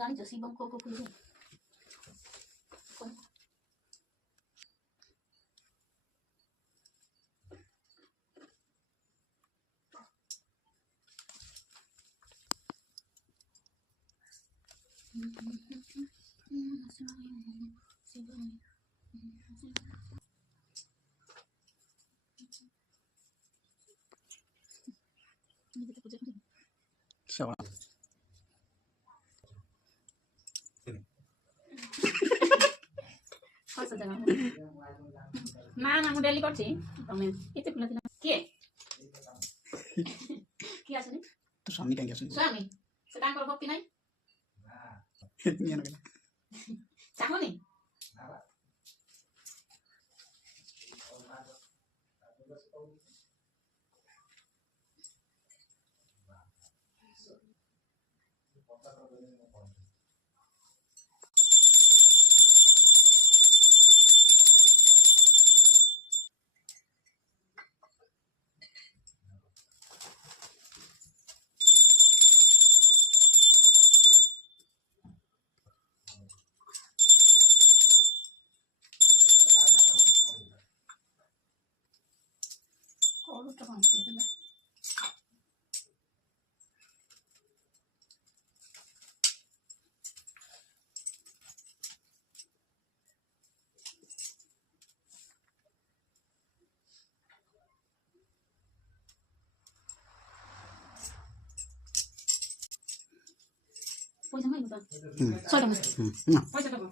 জানিছো শিবম কোকো খুঁজে না না ମୁଁ ଡେଲି କରୁଛି ତମେ କେତେ ଖୋଲା ଥିଲା କିଏ କିଏ ଆସନି ତ ସ୍ୱାମୀ କାହିଁକି ଆସୁନି ସ୍ୱାମୀ ସେ ତାଙ୍କର ଭକ୍ତି ନାହିଁ ଚାହୁଁନି କରୁଛ କଣ ପିଲା ପଇସା ମାଗିବ ତ 100 ଟଙ୍କା ପଇସା ଦେବ